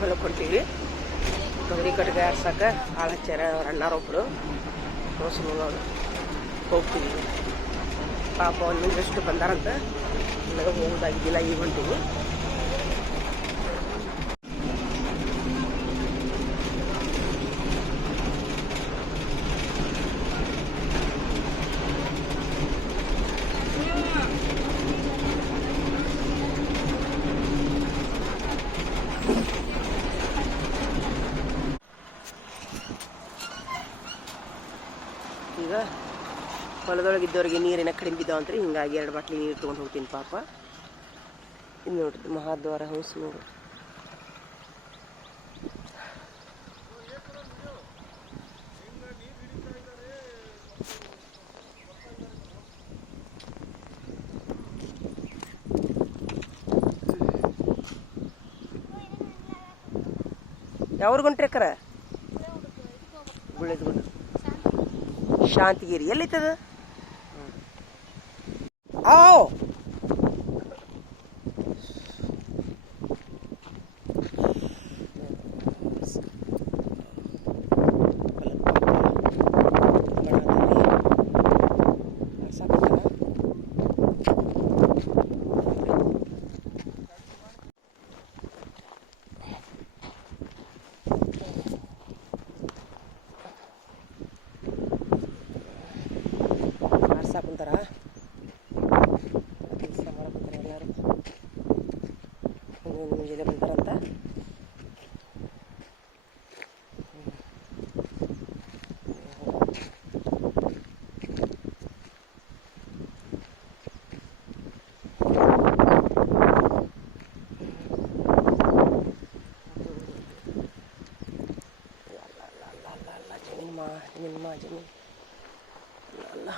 ಹೊಲಕ್ಕೆ ಹೊಂಟೀವಿ. ತೊಗರಿ ಕಟ್ಟಿಗೆ ಆರ್ಸಕ್ಕೆ ಆಳು ಹಚ್ಚಾರ ಅವ್ರ ಅಣ್ಣಾರೊಬ್ಬರು. ಹೊಸರು ಹೋಗ್ತೀವಿ. ಪಾಪ ಒಂದಷ್ಟು ಬಂದಾರಂತ ನನಗೆ ಹೋಗೋದಾಗಿದ್ದಿಲ್ಲ, ಈಗ ಹೊಂಟೀವಿ. ಈಗ ಹೊಲದೊಳಗಿದ್ದವ್ರಿಗೆ ನೀರಿನ ಕಡಿಮೆ ಬಿದ್ದಾವಂತ್ರಿ, ಹಿಂಗಾಗಿ 2 ಬಾಟ್ಲಿ ನೀರು ತೊಗೊಂಡು ಹೋಗ್ತೀನಿ ಪಾಪ. ಇದು ನೋಡ್ರಿ ಮಹಾದ್ವಾರ ಹೌಸ್ ನೋಡ್ರಿ. ಯಾವ್ರಿಗೆ ಹೊಂಟ್ರಿ ಅಕ್ಕರ? ಗುಳ್ಳೆದ್ಗುಂಡು ಶಾಂತಿಗಿರಿ ಎಲ್ಲೈತದ? ಓ ಕುಂತಾರ, ಕೆಲಸ ಮಾಡಕುಂತಾರ ಎಲ್ಲರೂ. ಮುಂಜಾನೆ ಬಂದಾರಂತ. ಜಮೀನ್ ಅಲ್ಲ.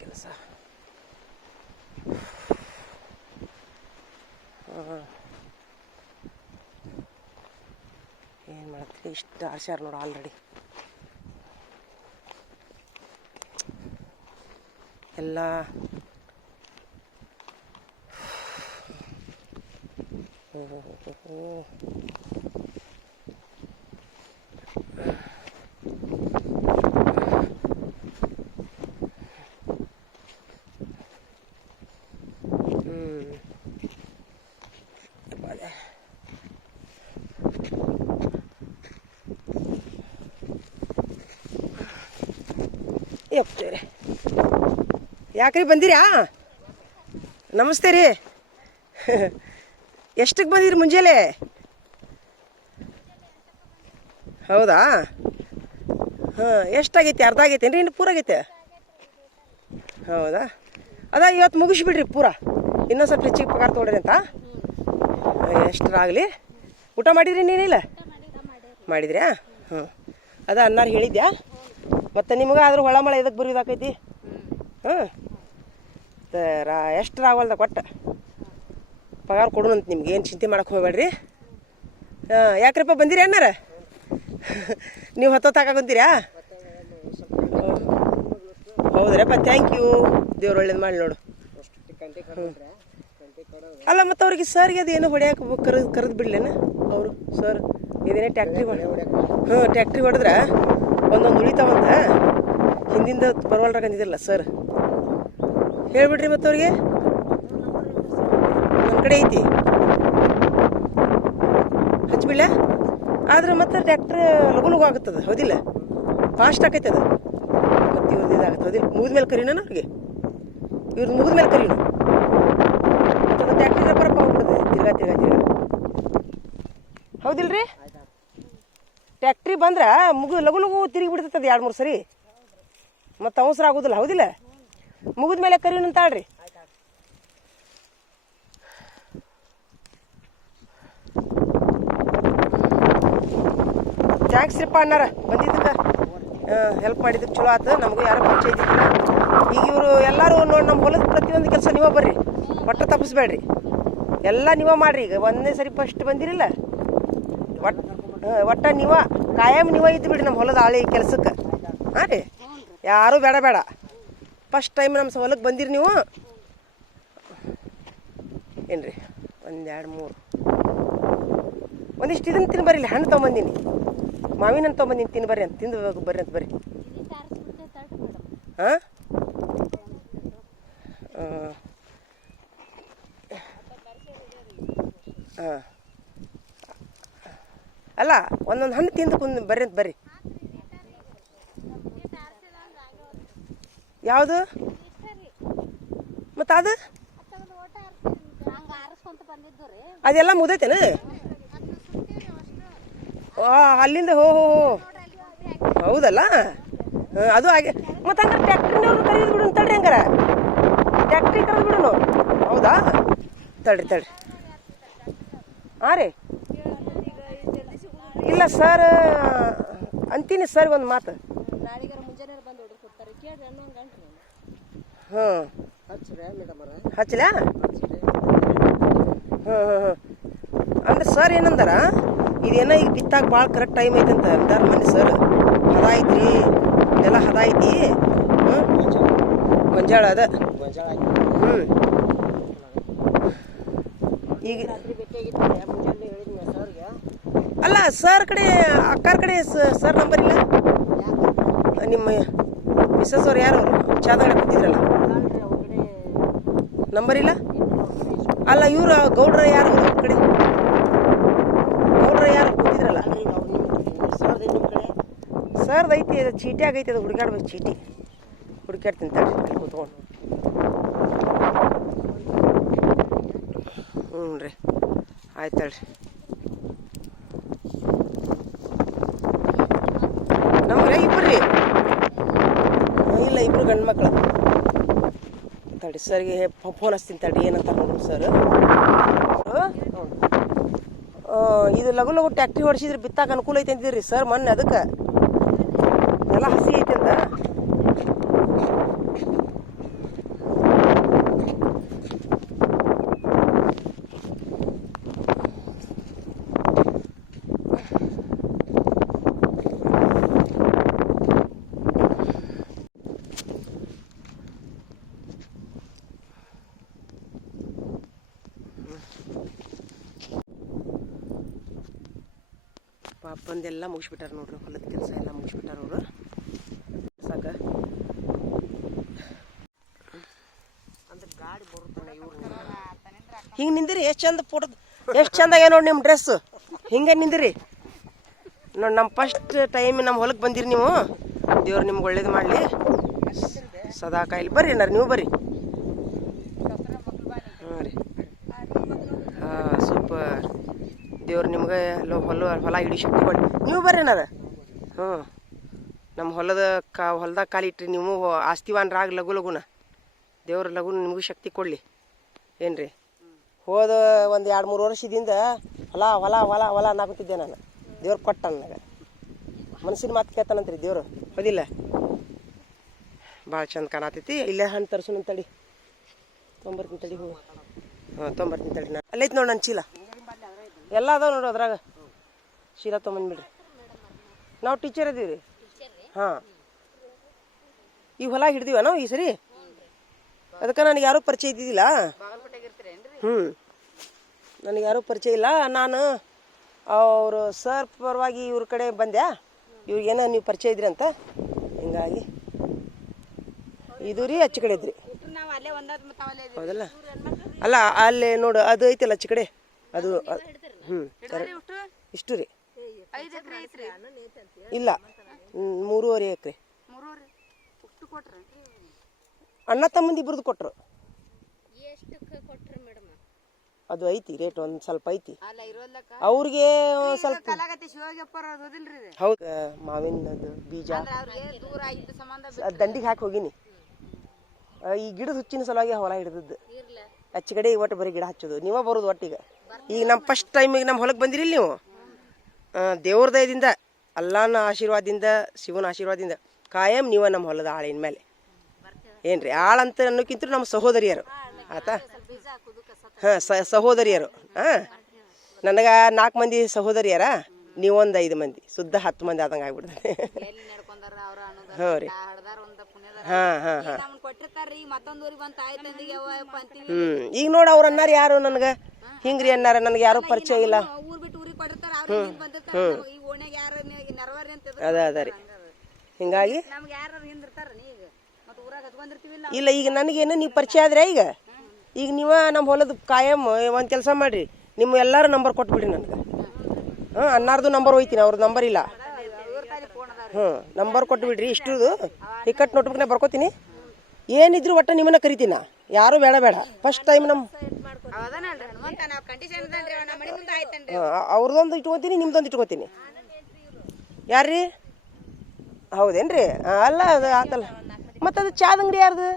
ಕೆಲಸ ಏನು ಮಾಡತ್ರಿ? ಇಷ್ಟು ಆರ್ಸ್ಯಾರ ನೋಡು ಆಲ್ರೆಡಿ ಎಲ್ಲ. ಯಪ್ಪ ಯಾಕ್ರಿ ಬಂದಿರಾ? ನಮಸ್ತೆ ರೀ. ಎಷ್ಟಕ್ಕೆ ಬಂದಿರಿ ಮುಂಜಾನೆ? ಹೌದಾ? ಹಾಂ, ಎಷ್ಟಾಗೈತಿ? ಅರ್ಧ ಆಗೈತೇನ್ರಿ? ಇನ್ನು ಪೂರ ಆಗೈತೆ? ಹೌದಾ? ಅದ ಇವತ್ತು ಮುಗಿಸ್ಬಿಡ್ರಿ ಪೂರ. ಇನ್ನೊಂದು ಸ್ವಲ್ಪ ಹೆಚ್ಚಿಗೆ ಪಗಾರ ತೊಗೊಳ್ರಿ ಅಂತ. ಎಷ್ಟರಾಗಲಿ. ಊಟ ಮಾಡಿದ್ರಿ ನೀನಿಲ್ಲ? ಮಾಡಿದ್ರ್ಯಾ? ಹ್ಞೂ, ಅದ ಅನ್ನಾರು ಹೇಳಿದ್ಯಾ? ಮತ್ತು ನಿಮ್ಗೆ ಆದ್ರೂ ಹೊಳ ಮಳೆ ಇದಕ್ಕೆ ಬರೋದಾಕೈತಿ. ಹಾಂ, ಎಷ್ಟರಾಗಲ್ದ ಕೊಟ್ಟ ಪಗಾರ ಕೊಡೋಣಂತ ನಿಮ್ಗೆ. ಏನು ಚಿಂತೆ ಮಾಡಕ್ಕೆ ಹೋಗ್ಬೇಡ್ರಿ. ಹಾಂ, ಯಾಕ್ರಪ್ಪ ಬಂದಿರಿ ಅನ್ನಾರ? ನೀವು ಹೊತ್ತೊತ್ತಾಕೊಂತೀರಾ? ಹೌದ್ರಪ್ಪ, ಥ್ಯಾಂಕ್ ಯು. ದೇವ್ರು ಒಳ್ಳೇದು ಮಾಡಿ ನೋಡು. ಅಲ್ಲ, ಮತ್ತು ಅವ್ರಿಗೆ ಸರ್ಗೆ ಅದು ಏನು ಹೊಡ್ಯಾಕೆ ಕರೆದು ಬಿಡ್ಲೇನ ಅವರು ಸರ್? ಇದೇನೇ ಟ್ಯಾಕ್ಟ್ರಿ ಹಾಂ, ಟ್ಯಾಕ್ಟ್ರಿ ಹೊಡೆದ್ರೆ ಒಂದೊಂದು ಉಳಿತಾವಂತ. ಹಿಂದಿಂದ ಬರವಲ್ರಾಗಂದಿದ್ರಲ್ಲ ಸರ್, ಹೇಳ್ಬಿಡ್ರಿ ಮತ್ತು ಅವ್ರಿಗೆ. ನನ್ನ ಕಡೆ ಐತಿ, ಹಚ್ಬಿಡ್ಲ. ಆದ್ರೆ ಮತ್ತೆ ಟ್ಯಾಕ್ಟ್ರ್ ಲಘು ಲಘು ಆಗುತ್ತದೆ, ಹೌದಿಲ್ಲ? ಫಾಸ್ಟ್ ಆಕೈತೆ ಅದು. ಮತ್ತು ಇವ್ರದ್ದು ಇದಾಗುತ್ತೆ, ಹೌದಿಲ್ಲ? ಮುಗಿದ್ಮೇಲೆ ಕರೀನ ಅವ್ರಿಗೆ, ಇವ್ರದ್ದು ಮುಗಿದ್ಮೇಲೆ ಕರೀನು. ಮತ್ತು ಅದು ಟ್ಯಾಕ್ಟ್ರಿ ರಬ್ಬರಪ್ಪ ಹೋಗ್ಬಿಡ್ತದೆ ತಿರ್ಗಾ. ಹೌದಿಲ್ರಿ? ಟ್ಯಾಕ್ಟ್ರಿ ಬಂದ್ರೆ ಲಘು ಲಘು ತಿರುಗಿ ಬಿಡ್ತದೆ 2-3 ಸರಿ. ಮತ್ತು ಅವಸರ ಆಗೋದಿಲ್ಲ, ಹೌದಿಲ್ಲ? ಮುಗಿದ್ಮೇಲೆ ಕರೀನು ಅಂತ ಆಡ್ರಿ. ಥ್ಯಾಂಕ್ಸ್ ರೀಪ್ಪ ಅಣ್ಣಾರ, ಬಂದಿದ್ದಕ್ಕೆ ಹೆಲ್ಪ್ ಮಾಡಿದ್ದಕ್ಕೆ ಚಲೋ ಆಯ್ತು. ನಮಗೂ ಯಾರೋ ಪರಿಚಯ ಇದ್ದಿಲ್ಲ. ಈಗ ಇವರು ಎಲ್ಲರೂ ನೋಡಿ ನಮ್ಮ ಹೊಲದ ಪ್ರತಿಯೊಂದು ಕೆಲಸ ನೀವೇ ಬರ್ರಿ, ಒಟ್ಟು ತಪ್ಪಿಸ್ಬೇಡ್ರಿ. ಎಲ್ಲ ನೀವೇ ಮಾಡಿರಿ. ಈಗ ಒಂದೇ ಸರಿ ಫಸ್ಟ್ ಬಂದಿರಿಲ್ಲ, ಒಟ್ಟು ನೀವೇ ಕಾಯಂ ನೀವ ಇದ್ದು ಬಿಡ್ರಿ ನಮ್ಮ ಹೊಲದ ಆಳಿ ಕೆಲ್ಸಕ್ಕೆ. ಹಾಂ ರೀ, ಯಾರೂ ಬೇಡ ಬೇಡ. ಫಸ್ಟ್ ಟೈಮ್ ನಮ್ಮ ಹೊಲಕ್ಕೆ ಬಂದಿರಿ ನೀವು ಏನು ರೀ. 1 2 3 ಒಂದಿಷ್ಟು ಇದನ್ನು ತಿನ್ನು ಬರ್ರಿ. ಇಲ್ಲಿ ಹಣ್ಣು ತೊಗೊಂಬಂದೀನಿ, ಮಾವಿನ ಹಣ್ಣು ತೊಗೊಂಬಂದೀನಿ, ತಿನ್ನು ಬರ್ರಿ ಅಂತ. ತಿಂದು ಬರ್ರಿ ಅಂತ ಬರ್ರಿ. ಹಾಂ ಹಾಂ ಅಲ್ಲ, ಒಂದೊಂದು ಹಣ್ಣು ತಿಂದು ಬರ್ರಿ ಅಂತ ಬರ್ರಿ. ಯಾವುದು ಮತ್ತು ಅದು ಅದೆಲ್ಲ ಮುಗ್ದೈತೇನು? ಅಲ್ಲಿಂದ ಹೋ ಹೌದಲ್ಲ. ಅದು ಹಾಗೆ. ಮತ್ತು ಹಂಗಾರೆ ಟ್ಯಾಕ್ಟ್ರಿನವ್ರು ಕರೆದು ಬಿಡು ತಡ್ರಿ. ಹಂಗಾರ ಟ್ಯಾಕ್ಟ್ರಿ ಕರೆದು ಬಿಡು. ಹೌದಾ, ತಡ್ರಿ. ಹಾಂ ರೀ, ಇಲ್ಲ ಸರ್ ಅಂತೀನಿ ಸರ್ ಒಂದು ಮಾತು. ಹಾಂ ಹಚ್ಚಲ. ಹಾಂ ಅಂದ್ರೆ ಸರ್ ಏನಂದಾರ, ಇದೇನೋ ಈಗ ಬಿತ್ತಾಗ ಭಾಳ ಕರೆಕ್ಟ್ ಟೈಮ್ ಐತಂತ ಅಂದಾರ ಮನೆ ಸರ್. ಹದ ಐತ್ರಿ, ಇದೆಲ್ಲ ಹದ ಐತಿ. ಗೊಂಜಾಳ ಅದ. ಈಗ ಅಲ್ಲ ಸರ್ ಕಡೆ ಅಕ್ಕಾರ ಕಡೆ ಸರ್ ನಂಬರ್ ಇಲ್ಲ. ನಿಮ್ಮ ಮಿಸ್ಸಸ್ ಅವ್ರು ಯಾರು ಚಾದಗಡೆ ಕೂತಿದ್ರಲ್ಲ, ನಂಬರ್ ಇಲ್ಲ. ಅಲ್ಲ ಇವ್ರು ಗೌಡ್ರ ಯಾರು ಕಡೆ, ಗೌಡ್ರ ಯಾರು ಕೂತಿದ್ರಲ್ಲ ಸರ್ದು ಐತಿ. ಅದು ಚೀಟಿ ಆಗೈತಿ, ಅದು ಹುಡುಕಾಡ್ಬೇಕು. ಚೀಟಿ ಹುಡುಕಾಡ್ತೀನಿ ತಡ್ರಿ ಅಲ್ಲಿ ಕೂತ್ಕೊಂಡು. ಹ್ಞೂ ರೀ, ಆಯ್ತು ತಡ್ರಿ. ನಮ್ಗೆ ಇಬ್ಬರು ರೀ, ಇಲ್ಲ ಇಬ್ಬರು ಗಂಡು ಮಕ್ಕಳು. ತಡಿ ಸರ್ಗೆ ಫೋನ್ ಹಚ್ತೀನಿ ತಡಿ, ಏನಂತ ನೋಡ್ರಿ ಸರ್. ಇದು ಲಘು ಲಘು ಟ್ಯಾಕ್ಟ್ರಿ ಹೊಡಿಸಿದ್ರೆ ಬಿತ್ತಾಕ ಅನುಕೂಲ ಐತೆ ಅಂತಿದ್ರಿ ಸರ್ ಮೊನ್ನೆ. ಅದಕ್ಕೆ ಎಲ್ಲ ಹಸಿ ಐತೆ ಅಂತ. ಪಾಪಂದೆಲ್ಲ ಮುಗಿಸ್ಬಿಟ್ಟಾರ ನೋಡ್ರಿ, ಹೊಲದ ಕೆಲಸ ಎಲ್ಲ ಮುಗಿಸ್ಬಿಟ್ಟಾರ ಅವರು. ಸಾಕ ಅಂದ್ರೆ ಗಾಡಿ ಬರುತ್ತಾನೆ ಇವ್ರು. ಹಿಂಗೆ ನಿಂದಿರಿ, ಎಷ್ಟು ಚಂದ ಫೋಟೋ, ಎಷ್ಟು ಚಂದ ನೋಡಿ ನಿಮ್ಮ ಡ್ರೆಸ್. ಹಿಂಗೆ ನಿಂದಿರಿ ನೋಡಿ. ನಮ್ಮ ಫಸ್ಟ್ ಟೈಮ್ ನಮ್ಮ ಹೊಲಕ್ಕೆ ಬಂದಿರಿ ನೀವು. ದೇವ್ರು ನಿಮ್ಗೆ ಒಳ್ಳೇದು ಮಾಡಲಿ ಸದಾ ಕಾಯಿಲಿ. ಬರ್ರಿ ಅಣ್ಣಾರ, ನೀವು ಬರ್ರಿ. ಹಾಂ ರೀ, ಹಾಂ ಸೂಪರ್. ದೇವ್ರು ನಿಮ್ಗೆ ಹೊಲ ಹಿಡಿ ಶಕ್ತಿ ಕೊಡಿ. ನೀವು ಬರ್ರಿ ಅಣ್ಣಾರ. ಹ್ಞೂ, ನಮ್ಮ ಹೊಲದಾಗ ಕಾಲಿಟ್ರಿ ನೀವು ಆಸ್ತಿವಾನ್ರಾಗ ಲಘು ಲಘುನ. ದೇವ್ರ ಲಘುನ ನಿಮಗೂ ಶಕ್ತಿ ಕೊಡಲಿ. ಏನು ರೀ, ಹೋದ 1 2 3 ವರ್ಷದಿಂದ ಹೊಲ ಹೊಲ ಹೊಲ ಹೊಲ ಅನ್ನಕುತ್ತಿದ್ದೆ ನಾನು. ದೇವ್ರು ಕೊಟ್ಟ ನನಗೆ. ಮನಸ್ಸಿನ ಮಾತು ಕೇಳ್ತಾನಂತ್ರಿ ದೇವ್ರು, ಹೌದಿಲ್ಲ? ಭಾಳ ಚಂದ ಕಾಣತೈತಿ. ಇಲ್ಲೇ ಹಣ್ಣು ತರ್ಸೋಣ ತಡಿ, ತೊಂಬರ್ತೀನಿ ತಡಿ. ಹ್ಞೂ ಹಾಂ ತೊಂಬರ್ತೀನಿ ತಡಿ. ನಾನು ಅಲ್ಲೈತಿ ನೋಡಿ ನನ್ನ ಚೀಲ ಎಲ್ಲ ಅದಾವ ನೋಡು ಅದ್ರಾಗ. ಶೀಲ ತೊಗೊಂಬಂದ್ಬಿಡ್ರಿ. ನಾವು ಟೀಚರ್ ಅದೀವಿ ರೀ. ಹಾಂ, ಈ ಹೊಲ ಹಿಡ್ದೀವ ನಾವು ಈ ಸರಿ. ಅದಕ್ಕೆ ನನಗೆ ಯಾರೂ ಪರಿಚಯ ಇದ್ದಿದ್ದಿಲ್ಲ. ನನಗೆ ಯಾರೂ ಪರಿಚಯ ಇಲ್ಲ. ನಾನು ಅವರು ಸರ್ ಪರವಾಗಿ ಇವ್ರ ಕಡೆ ಬಂದೆ. ಇವ್ರಿಗೇನೋ ನೀವು ಪರಿಚಯ ಇದ್ರಿ ಅಂತ, ಹಿಂಗಾಗಿ ಇದು ರೀ ಅಚ್ಚ ಕಡೆ ಇದ್ರಿ. ಹೌದಲ್ಲ? ಅಲ್ಲ ಅಲ್ಲಿ ನೋಡು, ಅದು ಐತಲ್ಲ ಅಚ್ಚ ಕಡೆ, ಅದು. ಇಷ್ಟು ರೀ. ಇಲ್ಲ 3.5 ಎಕರೆ. ಅಣ್ಣ ತಮ್ಮಂದು ಇಬ್ರದ್ದು ಕೊಟ್ರು. ಅದು ಐತಿ ರೇಟ್, ಒಂದು ಸ್ವಲ್ಪ ಐತಿ ಅವ್ರಿಗೆ. ಸ್ವಲ್ಪ ಹೌದು, ಮಾವಿನದು ಬೀಜ ದಂಡಿಗೆ ಹಾಕಿ ಹೋಗಿನಿ. ಈ ಗಿಡದ ಹುಚ್ಚಿನ ಸಲುವಾಗಿ ಹೊಲ ಹಿಡಿದದ್ದು. ಅಚ್ಚ ಕಡೆ ಒಟ್ಟು ಬರೀ ಗಿಡ ಹಚ್ಚೋದು. ನೀವ ಬರೋದು ಒಟ್ಟಿಗೆ. ಈಗ ನಮ್ಮ ಫಸ್ಟ್ ಟೈಮಿಗೆ ನಮ್ಮ ಹೊಲಕ್ಕೆ ಬಂದಿರಿ ನೀವು. ದೇವ್ರ ದಯದಿಂದ, ಅಲ್ಲಾನ ಆಶೀರ್ವಾದದಿಂದ, ಶಿವನ ಆಶೀರ್ವಾದದಿಂದ ಕಾಯಂ ನೀವು ನಮ್ಮ ಹೊಲದ ಆಳಿನ ಮೇಲೆ. ಏನ್ರಿ, ಆಳಂತ ಅನ್ನೋಕ್ಕಿಂತ ನಮ್ಮ ಸಹೋದರಿಯರು ಆತಾ. ಹಾಂ, ಸಹೋದರಿಯರು. ಹಾಂ, ನನಗೆ 4 ಮಂದಿ ಸಹೋದರಿಯರ. ನೀವೊಂದು 5 ಮಂದಿ ಸುದ್ದ 10 ಮಂದಿ ಆದಂಗೆ ಆಗ್ಬಿಡ್ತದೆ. ಹ್ಞೂ ರೀ ಈಗ ನೋಡು ಅವ್ರು ಅನ್ನಾರ ಯಾರು ನನಗೆ ಹಿಂಗ್ರಿ ಅನ್ನಾರ ನನಗೆ ಯಾರು ಪರಿಚಯ ಇಲ್ಲ. ಅದ ರೀ ಹಿಂಗಾಗಿ ಇಲ್ಲ ಈಗ ನನಗೇನು ನೀವು ಪರಿಚಯ ಆದ್ರೆ ಈಗ ನೀವು ನಮ್ಮ ಹೊಲದ ಕಾಯಂ ಒಂದು ಕೆಲಸ ಮಾಡಿರಿ, ನಿಮ್ಮ ಎಲ್ಲರೂ ನಂಬರ್ ಕೊಟ್ಬಿಡ್ರಿ ನನಗೆ. ಅನ್ನಾರ್ದು ನಂಬರ್ ಹೋಯ್ತೀನಿ, ಅವ್ರದ್ದು ನಂಬರ್ ಇಲ್ಲ. ನಂಬರ್ ಕೊಟ್ಬಿಡ್ರಿ. ಇಷ್ಟುದು ಟಿಕೆಟ್ ನೋಟ್ಬುಕ್ನ ಬರ್ಕೋತೀನಿ. ಏನಿದ್ರು ಒಟ್ಟು ನಿಮ್ಮನ್ನ ಕರಿತೀನ, ಯಾರು ಬೇಡ ಫಸ್ಟ್ ಟೈಮ್ ಅವ್ರದ್ದೊಂದು ಇಟ್ಕೊತೀನಿ, ನಿಮ್ದೊಂದು ಇಟ್ಕೊತೀನಿ. ಯಾರ್ರೀ? ಹೌದೇನ್ರಿ? ಅಲ್ಲ ಅದು ಆತಲ್ಲ. ಮತ್ತು ಅದು ಚಾದ ಅಂಗಡಿ ಯಾರ್ದು?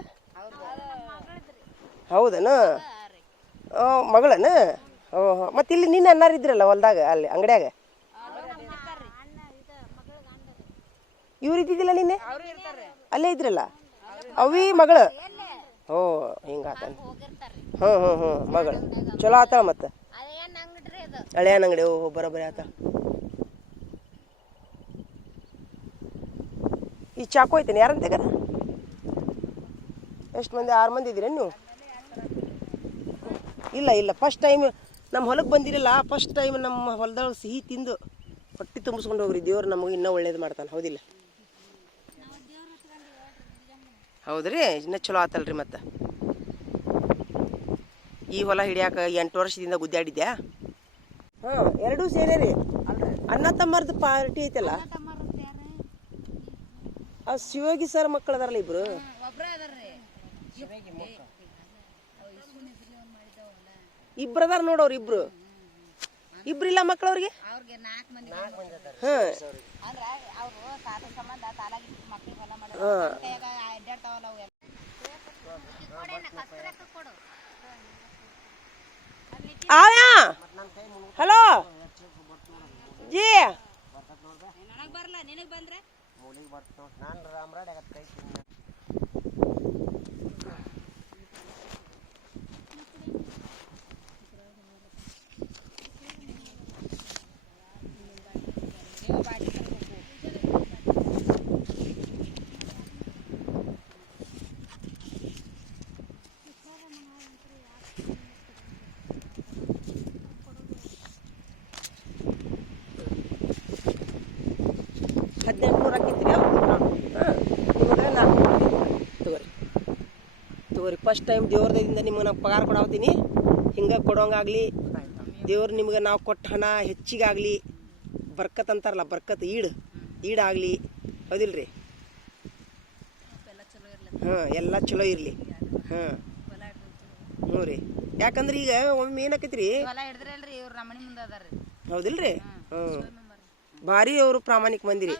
ಹೌದನು? ಮಗಳನು? ಮತ್ತು ಇಲ್ಲಿ ನಿನ್ನೆ ಅನ್ನಾರು ಇದ್ರಲ್ಲ ಹೊಲ್ದಾಗ, ಅಲ್ಲಿ ಅಂಗಡಿಯಾಗ ಇವ್ರು ಇದ್ದಿದ್ದಿಲ್ಲ ನಿನ್ನೆ? ಅಲ್ಲೇ ಇದ್ರಲ್ಲ ಅವಿ ಮಗಳು. ಓ ಹಿಂಗಾತ. ಮಗಳು ಚಲೋ ಆತ. ಮತ್ತು ಹಳೆಯನ್ ಅಂಗಡಿ. ಓಹೋ ಬರೋಬ್ಬರಿ ಆತ. ಈ ಚಾಕು ಐತೇನೆ ಯಾರಂತ ತೆಗದ? ಎಷ್ಟು ಮಂದಿ? 6 ಮಂದಿ ಇದ್ದೀರ ನೀವು? ಇಲ್ಲ ಫಸ್ಟ್ ಟೈಮ್ ನಮ್ಮ ಹೊಲಕ್ಕೆ ಬಂದಿರಲ್ಲ. ಫಸ್ಟ್ ಟೈಮ್ ನಮ್ಮ ಹೊಲದೊಳಗೆ ಸಿಹಿ ತಿಂದು ಹೊಟ್ಟೆ ತುಂಬಿಸ್ಕೊಂಡು ಹೋಗ್ರಿ. ದೇವ್ರು ನಮಗೆ ಇನ್ನೂ ಒಳ್ಳೇದು ಮಾಡ್ತಾನೆ. ಹೌದಿಲ್ಲ? ಹೌದ್ರಿ, ಇನ್ನೂ ಚಲೋ ಆತಲ್ರಿ. ಮತ್ತು ಈ ಹೊಲ ಹಿಡಿಯಾಕ 8 ವರ್ಷದಿಂದ ಗುದ್ದಾಡಿದ್ಯಾ? ಎರಡೂ ಸೇರೇ ರೀ. ಅಣ್ಣ ತಮ್ಮರ್ದು ಪಾರ್ಟಿ ಐತಲ್ಲ, ಆ ಶಿವಯೋಗಿ ಸರ್ ಮಕ್ಕಳು ಅದಾರಲ್ಲ ಇಬ್ರು. ಇಬ್ರು ಅದಾರ ನೋಡವ್ರು. ಇಬ್ರಿಲ್ಲ ಮಕ್ಕಳು ಅವ್ರಿಗೆ? ಆವ್ಯಾ ಹಲೋ ಜಿ ತಗೋರಿ. ಫಸ್ಟ್ ಟೈಮ್ ದೇವ್ರದಿಂದ ನಿಮ್ಗೆ ನಾವು ಪಗಾರ ಕೊಡಾವತ್ತೀನಿ. ಹಿಂಗೆ ಕೊಡೋಂಗಾಗಲಿ, ದೇವ್ರು ನಿಮ್ಗೆ ನಾವು ಕೊಟ್ಟ ಹಣ ಹೆಚ್ಚಿಗಾಗಲಿ, ಬರ್ಕತ್ ಅಂತಾರಲ್ಲ, ಬರ್ಕತ್ ಈಡಾಗಲಿ. ಹೌದಿಲ್ರಿ? ಎಲ್ಲ ಚಲೋ ಇರಲಿ. ಹ್ಞೂ ರೀ. ಯಾಕಂದ್ರೆ ಈಗ ಒಮ್ಮೆ ಏನಾಕೈತ್ರಿ, ಹೌದಿಲ್ರಿ? ಭಾರಿ ಅವರು ಪ್ರಾಮಾಣಿಕ ಮಂದಿರಿ.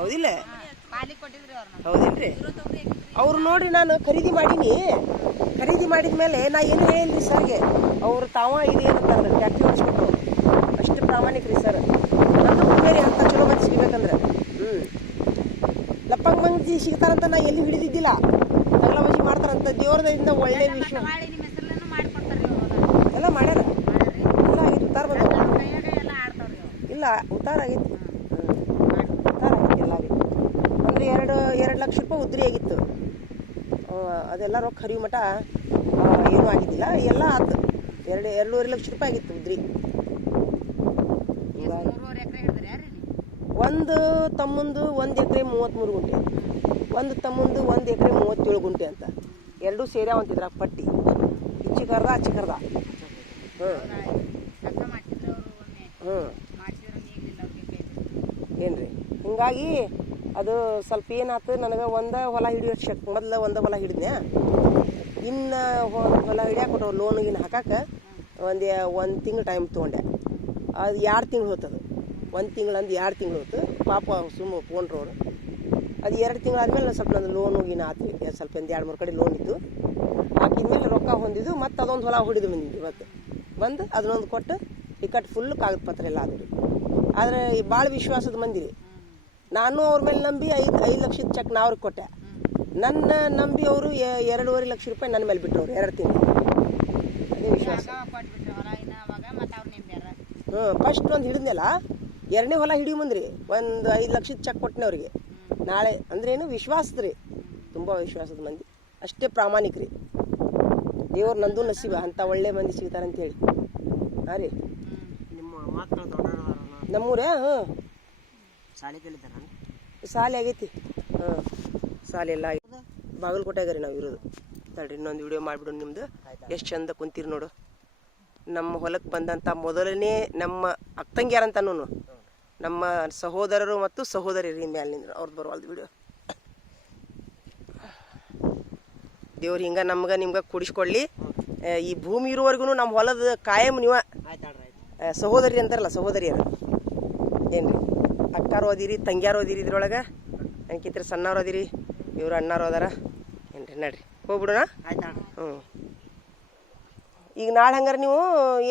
ಹೌದಿಲ್ಲ? ಹೌದಿಲ್ರಿ? ಅವ್ರು ನೋಡಿ ನಾನು ಖರೀದಿ ಮಾಡೀನಿ. ಖರೀದಿ ಮಾಡಿದ್ಮೇಲೆ ನಾ ಏನು ಹೇಳಿದ್ರಿ ಸರ್ಗೆ, ಅವ್ರು ಇದು ಏನಂತಂದ್ರೆ ಟ್ಯಾಕ್ಟ್ರಿ ಓಡಿಸ್ಕೊಟ್ರು. ಅಷ್ಟು ಪ್ರಾಮಾಣಿಕ ರೀ ಸರ್. ನನ್ನ ಬೇರೆ ಅಂತ ಚಲೋ ಮಂದಿ ಸಿಗ್ಬೇಕಂದ್ರೆ ಲಪ್ಪಂಗ್ ಮಂದಿ ಸಿಗ್ತಾರಂತ ನಾ ಎಲ್ಲಿ ಹಿಡಿದಿದ್ದಿಲ್ಲ. ತಗಲ ಮಂದಿ ಮಾಡ್ತಾರಂತ. ದೇವ್ರದಿಂದ ಒಳ್ಳೆ ವಿಷಯ ಎಲ್ಲ ಮಾಡ್ಯಾರ. ಎಲ್ಲ ಆಗೈತಿ, ಉತ್ತಾರ ಬಂದ ಇಲ್ಲ, ಉತ್ತಾರ ಆಗೈತಿ. ಉತ್ತಾರ ಆಗೈತಿ, ಎಲ್ಲ ಆಗೈತಿ. ಅಂದ್ರೆ 2 ಲಕ್ಷ ರೂಪಾಯಿ ಉದ್ರಿ ಆಗಿತ್ತು. ಅದೆಲ್ಲ ರೊಕ್ಕ ಹರಿವು ಮಠ ಏನೂ ಆಗಿದ್ದಿಲ್ಲ. ಎಲ್ಲ ಆತು. 2.5 ಲಕ್ಷ ರೂಪಾಯಿ ಆಗಿತ್ತು ಉದ್ರಿ. ಒಂದು ತಮ್ಮಂದು 1 ಎಕರೆ 33 ಗುಂಟೆ, ಒಂದು ತಮ್ಮಂದು 1 ಎಕರೆ 37 ಗುಂಟೆ ಅಂತ. ಎರಡೂ ಸೇರ್ಯಾವಂತಿದ್ರ ಪಟ್ಟಿ. ಇಚ್ಚಿ ಕರ್ದ ಅಚ್ಚಿ ಕರ್ದ. ಏನ್ರಿ? ಹಿಂಗಾಗಿ ಅದು ಸ್ವಲ್ಪ ಏನಾಯ್ತು ನನಗೆ. ಹೊಲ ಹಿಡಿಯೋ ಮೊದಲು ಹೊಲ ಹಿಡಿದ್ನ್ಯಾ. ಇನ್ನು ಹೊಲ ಹಿಡಿಯಾಕೆ ಕೊಟ್ಟರು. ಲೋನಿಗಿನ ಹಾಕಕ್ಕೆ ಒಂದು ತಿಂಗಳು ಟೈಮ್ ತೊಗೊಂಡೆ. ಅದು 2 ತಿಂಗಳು ಹೋತದು. 1 ತಿಂಗಳು ಅಂದು 2 ತಿಂಗಳು ಹೋಯ್ತು. ಪಾಪ ಸುಮ್ಮ ಫೋನ್ರು ಅವರು. ಅದು 2 ತಿಂಗಳಾದ್ಮೇಲೆ ಸ್ವಲ್ಪ ನಂದು ಲೋನಿಗಿನ ಆತ್ರಿ. ಸ್ವಲ್ಪ 2-3 ಕಡೆ ಲೋನ್ ಇತ್ತು. ಹಾಕಿದ್ಮೇಲೆ ರೊಕ್ಕ ಹೊಂದಿದ್ದು. ಮತ್ತು ಅದೊಂದು ಹೊಲ ಹೊಡಿದು ಬಂದಿದ್ವಿ. ಮತ್ತು ಬಂದು ಅದನ್ನೊಂದು ಕೊಟ್ಟು ಟಿಕೆಟ್ ಫುಲ್ ಕಾಗದ ಪತ್ರ ಎಲ್ಲ ಆದ್ರಿ. ಆದರೆ ಭಾಳ ವಿಶ್ವಾಸದ ಮಂದಿರಿ. ನಾನು ಅವ್ರ ಮೇಲೆ ನಂಬಿ 5 ಲಕ್ಷದ ಚೆಕ್ ನಾ ಅವ್ರಿಗೆ ಕೊಟ್ಟೆ. ನನ್ನ ನಂಬಿ ಅವರು 2.5 ಲಕ್ಷ ರೂಪಾಯಿ ನನ್ನ ಮೇಲೆ ಬಿಟ್ಟರು 2 ತಿಂಗಳು. ಅದೇ ವಿಶ್ವಾಸ. ಫಸ್ಟ್ ಒಂದು ಹಿಡಿದ್ನಲ್ಲ, ಎರಡನೇ ಹೊಲ ಹಿಡಿಯೋ ಮುಂದ್ರಿ ಒಂದು 5 ಲಕ್ಷದ ಚೆಕ್ ಕೊಟ್ಟನೆ ಅವ್ರಿಗೆ. ನಾಳೆ ಅಂದ್ರೇನು ವಿಶ್ವಾಸದ ರೀ, ತುಂಬ ವಿಶ್ವಾಸದ ಮಂದಿ, ಅಷ್ಟೇ ಪ್ರಾಮಾಣಿಕ ರೀ. ದೇವ್ರು ನಂದು ನಸೀಬ ಅಂತ ಒಳ್ಳೆ ಮಂದಿ ಸಿಗ್ತಾರಂತೇಳಿ. ಹಾಂ ರೀ. ನಿಮ್ಮ ಮಕ್ಕಳು ದೊಡ್ಡವರು ನಮ್ಮೂರೇ. ಶಾಲೆ ಕಲಿತಾರ? ಶಾಲೆ ಆಗೈತಿ. ಶಾಲೆ ಎಲ್ಲ ಬಾಗಲಕೋಟೆಗ ರೀ ನಾವು ಇರೋದು. ತಡ್ರಿ ಇನ್ನೊಂದು ವಿಡಿಯೋ ಮಾಡಿಬಿಡು ನಿಮ್ದು. ಎಷ್ಟು ಚಂದ ಕುಂತೀರಿ ನೋಡು. ನಮ್ಮ ಹೊಲಕ್ಕೆ ಬಂದಂಥ ಮೊದಲನೇ ನಮ್ಮ ಅಕ್ಕಂಗ್ಯಾರಂತನೂ ನಮ್ಮ ಸಹೋದರರು ಮತ್ತು ಸಹೋದರಿಯರು ಮ್ಯಾಲಿನಿಂದ ಅವ್ರದ್ದು ಬರುವಲ್ದು ವಿಡಿಯೋ. ದೇವ್ರು ಹಿಂಗೆ ನಮ್ಗೆ ನಿಮ್ಗೆ ಕೂಡಿಸ್ಕೊಳ್ಳಿ. ಈ ಭೂಮಿ ಇರುವವರೆಗೂ ನಮ್ಮ ಹೊಲದ ಕಾಯಂ ನೀವ ಸಹೋದರಿ ಅಂತಾರಲ್ಲ, ಸಹೋದರಿಯರು ಏನು ರೀ, ಅಕ್ಕಾರು ಓದಿರಿ, ತಂಗ್ಯಾರು ಓದಿರಿ, ಇದ್ರೊಳಗೆ ಅಂಕಿತ್ರ ಸಣ್ಣವ್ರು ಓದಿರಿ, ಇವರು ಅಣ್ಣಾರು ಓದಾರ ಏನು ರೀ. ನಡ್ರಿ ಹೋಗ್ಬಿಡೋಣ. ಈಗ ನಾಳೆ ಹಂಗಾರೆ ನೀವು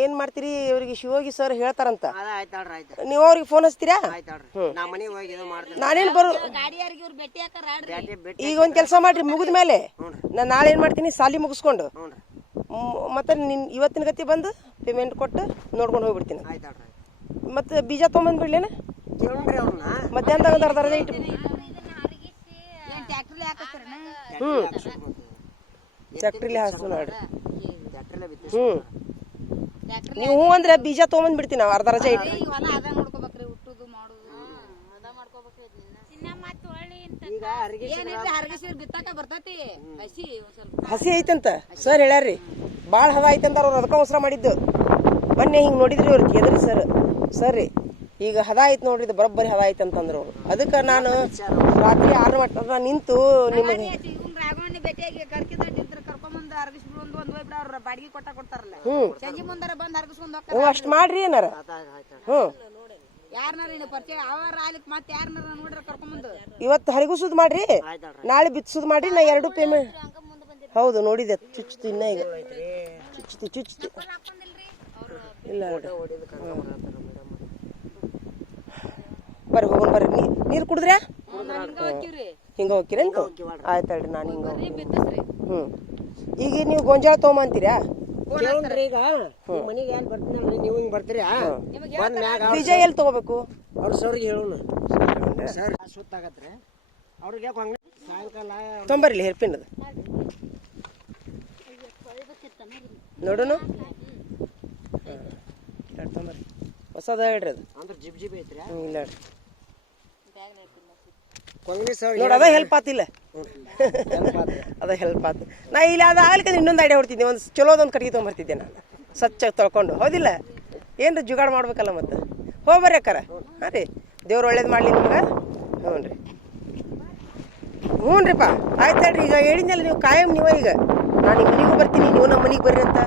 ಏನು ಮಾಡ್ತೀರಿ, ಇವ್ರಿಗೆ ಶಿವೋಗಿ ಸರ್ ಹೇಳ್ತಾರಂತ, ನೀವು ಅವ್ರಿಗೆ ಫೋನ್ ಹಚ್ತೀರಾ? ನಾನೇನು ಬರು ಈಗ ಒಂದು ಕೆಲಸ ಮಾಡ್ರಿ, ಮುಗಿದ ಮೇಲೆ ನಾನು ನಾಳೆ ಏನು ಮಾಡ್ತೀನಿ, ಸಾಲಿ ಮುಗಿಸ್ಕೊಂಡು ಮತ್ತೆ ಇವತ್ತಿನ ಗತಿ ಬಂದು ಪೇಮೆಂಟ್ ಕೊಟ್ಟು ನೋಡ್ಕೊಂಡು ಹೋಗ್ಬಿಡ್ತೀನಿ. ಮತ್ತೆ ಬೀಜ ತೊಗೊಂಬಂದ್ಬಿಡ್ಲೇನ ಮಧ್ಯಾಹ್ನದಾಗ ಅರ್ಧ ಅರ್ಧ ಇಟ್ಟು. ಟ್ಯಾಕ್ಟ್ರಿಲಿ ಹಾಸು ನೋಡ್ರಿ. ನೀವು ಹ್ಞೂ ಅಂದ್ರೆ ಬೀಜ ತೊಗೊಂಬಂದ್ಬಿಡ್ತೀನಿ ನಾವು ಅರ್ಧ ರಜೆ ಇಟ್ಟು. ಹಸಿ ಐತಂತ ಸರ್ ಹೇಳ್ಯಾರ್ರಿ, ಭಾಳ ಹದ ಐತಂತ ಅವ್ರು ಅದಕ್ಕೆ ಅವಸರ ಮಾಡಿದ್ದು. ಮೊನ್ನೆ ಹಿಂಗೆ ನೋಡಿದ್ರಿ ಅವ್ರಿಗೆ ಎದ್ರಿ ಸರ್ ರೀ, ಈಗ ಹದ ಐತೆ ನೋಡ್ರಿ, ಇದು ಬರೋಬ್ಬರಿ ಹದ ಐತೆ ಅಂತಂದ್ರು ಅವರು. ಅದಕ್ಕೆ ನಾನು ರಾತ್ರಿ 6 ಗಂಟೆ ನಿಂತು ನಿಮಗೆ ಅಷ್ಟು ಮಾಡ್ರಿ ಏನಾರ. ಇವತ್ತು ಹರಿಗುಸುದ್ ಮಾಡ್ರಿ, ನಾಳೆ ಬಿತ್ಸುದ್ ಮಾಡ್ರಿ. ನಾ 2 ಪೇಮೆಂಟ್ ಹೌದು ನೋಡಿದೆ. ಚುಚ್ತು ಇನ್ನ ಈಗ ಚುಚ್ತು ಇಲ್ಲ ಬರ್ರಿ ಹೋಗೋಣ ಬರ್ರಿ. ನೀರು ಕುಡಿದ್ರೆ ಹಿಂಗೆ ಹೋಗ್ತೀರಿ ಅಂತ ಆಯ್ತು ಹೇಳ್ರಿ. ನಾನು ಹಿಂಗೆ ಈಗ ನೀವು ಗೊಂಜಾಳ ತೊಗೊಂಬಂತೀರಾ? ಈಗ ಮನೆಗೆ ಏನು ಬರ್ತೀನಲ್ರಿ, ನೀವು ಹಿಂಗೆ ಬರ್ತೀರಿ. ಬೀಜ ಎಲ್ಲಿ ತೊಗೋಬೇಕು? ಅವ್ರ ಸರ್ಗೆ ಹೇಳೋಣ. ಸರ್ ಸುತ್ತಾಗತ್ರಿ ಅವ್ರಿಗೆ ಸಾಯಂಕಾಲ ತೊಂಬರ್ಲಿ ಹೇರ್ಪಿನ್ ಅದು ನೋಡೋಣ. ತೊಂಬರ್ರಿ, ಹೊಸದ ಹೇಳ್ರಿ ಅದು. ಅಂದ್ರೆ ಜಿಬ್ ಐತ್ರಿ. ಇಲ್ಲ ಹೇಳ್ರಿ ನೋಡಿ, ಅದ ಹೆಲ್ಪ್ ಆತಿಲ್ಲ, ಅದ ಹೆಲ್ಪ್ ಆತು. ನಾ ಇಲ್ಲ ಅದು ಆಗ್ಲಿಕ್ಕೆ ಇನ್ನೊಂದು ಐಡಿಯಾ ಹೊಡ್ತಿದ್ದೆ, ಒಂದು ಚಲೋದೊಂದು ಕಟ್ಗೆ ತೊಗೊಂಬರ್ತಿದ್ದೆ ನಾನು, ಸ್ವಚ್ಛ ತೊಳ್ಕೊಂಡು. ಹೌದಿಲ್ಲ, ಏನ್ರಿ ಜುಗಾಡ್ ಮಾಡ್ಬೇಕಲ್ಲ ಮತ್ತೆ. ಹೋಗ್ಬರ್ರಿ ಅಕ್ಕಾರ. ಹಾಂ ರೀ, ದೇವ್ರು ಒಳ್ಳೇದು ಮಾಡಲಿ ನಿಮ್ಗೆ. ಹ್ಞೂ ರೀ, ಹ್ಞೂ ರೀಪ್ಪ ಆಯ್ತು ಹೇಳ್ರಿ. ಈಗ ಹೇಳಿದ್ನಲ್ಲ ನೀವು ಕಾಯಂ ನೀವು. ಈಗ ನಾನು ನಿಮ್ಮ ಮನೆಗೂ ಬರ್ತೀನಿ, ನೀವು ನಮ್ಮ ಮನೆಗೆ ಬರ್ರಿ ಅಂತ.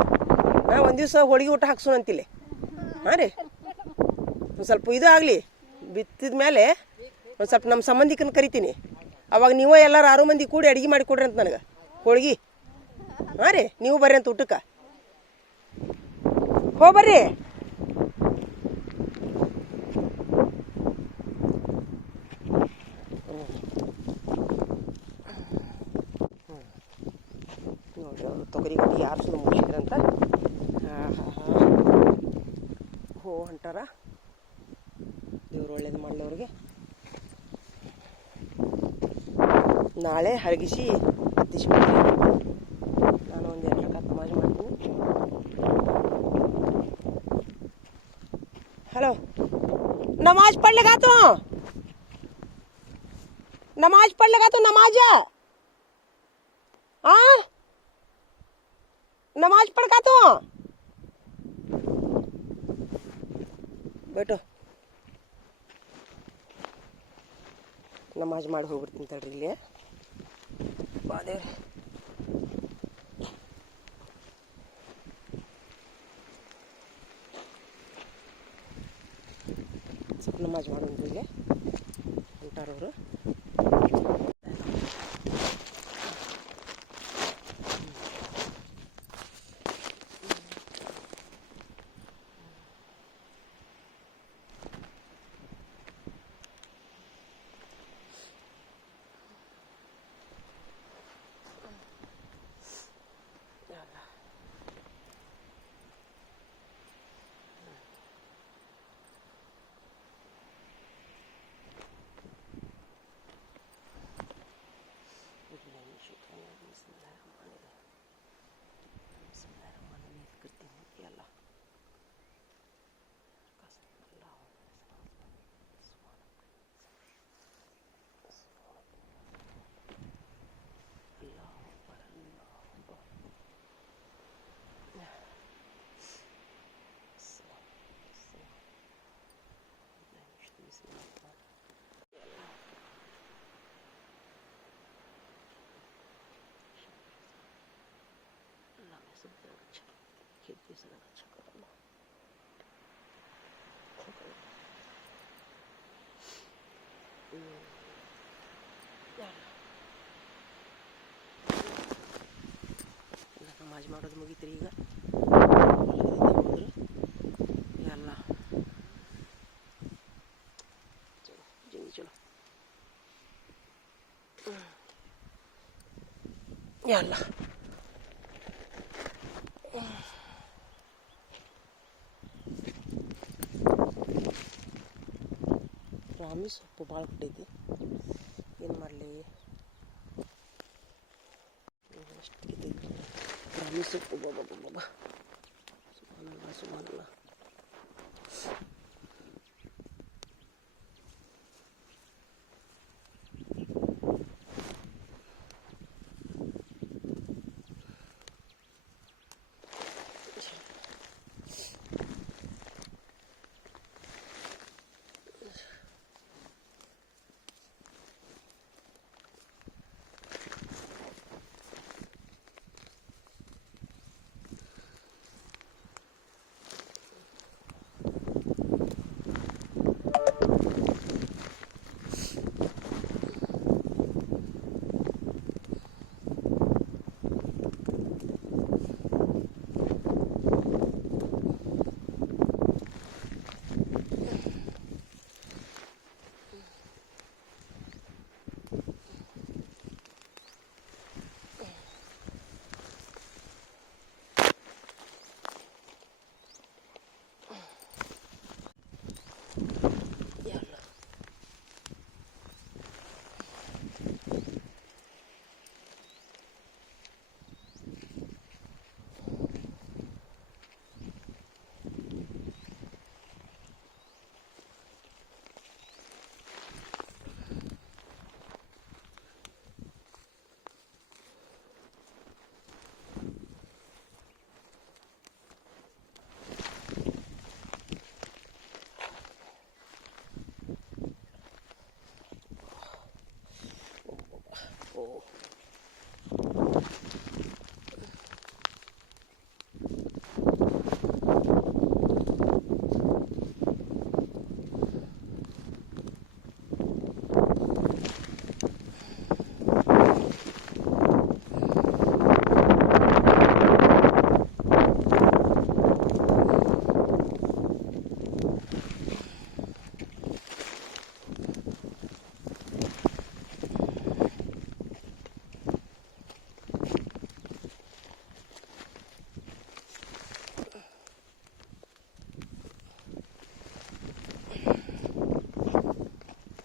ಒಂದು ದಿವಸ ಹೋಳಿಗೆ ಊಟ ಹಾಕ್ಸೋಣ ಅಂತಿಲ್ಲ. ಹಾಂ ರೀ, ಒಂದು ಸ್ವಲ್ಪ ಇದು ಆಗಲಿ, ಬಿತ್ತಿದ ಮೇಲೆ ಒಂದು ಸ್ವಲ್ಪ ನಮ್ಮ ಸಂಬಂಧಿಕನ ಕರಿತೀನಿ. ಅವಾಗ ನೀವು ಎಲ್ಲರೂ 6 ಮಂದಿ ಕೂಡಿ ಅಡುಗೆ ಮಾಡಿ ಕೊಡ್ರಿ ಅಂತ ನನಗೆ ಹೋಳ್ಗೆ. ಹಾಂ ರೀ, ನೀವು ಬರ್ರಿ ಅಂತ ಊಟಕ್ಕೆ. ಹೋಗ್ಬರ್ರಿ. ನೋಡ್ರಿ ಅವರು ತೊಗರಿ ಗಡ್ಡಿ ಆರಿಸೋದು ಮುಗಿಸಿದ್ರಂತ. ಹೋ ಹೊಂಟಾರ, ದೇವ್ರು ಒಳ್ಳೇದು ಮಾಡಲಿ ಅವ್ರಿಗೆ. ನಾಳೆ ಹರಗಿಸಿ ಹತ್ತಿಸ್ಬಿಡ್ತೀನಿ. ನಾನು ಒಂದು 2 ರಕಾತ್ ನಮಾಜ್ ಮಾಡ್ತೀನಿ. हेलो, नमाज पढ़ लगा तो नमाज पढ़ लगा तो नमाज हाँ नमाज पढ़ का तो बैठो. ನಮಾಜ್ ಮಾಡಿ ಹೋಗ್ಬಿಡ್ತೀನಿ ತಡ್ರಿ. ಇಲ್ಲಿ ಬಾದೇವ್ರಿ, ಸ್ವಲ್ಪ ನಮಾಜ್ ಮಾಡೋದು. ಇಲ್ಲೇ ಹೊಂಟಾರವರು. ನಮಾಜ್ ಮಾಡೋದು ಮುಗೀತ್ರಿ ಈಗ ಹೋದ್ರು ಎಲ್ಲ ಚಲೋ ಜಿಂಗಿ ಚಲೋ ಎಲ್ಲ ರಾಮಿ ಸೊಪ್ಪು ಭಾಳ ಬಿಟ್ಟೈತಿ ಏನು ಮಾಡಲಿ ಅಷ್ಟು ಬಿದ್ದೈತಿ ರಾಮಿ ಸೊಪ್ಪು ಬಾಬಾ ಸುಮಾನಲ್ಲ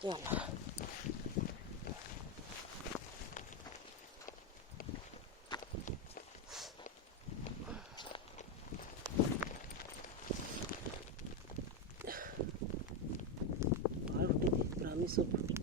ಎಲ್ಲ ಭಾಳ ಬಿಟ್ಟಿದೆ ರಾಮಿ ಸೊಪ್ಪು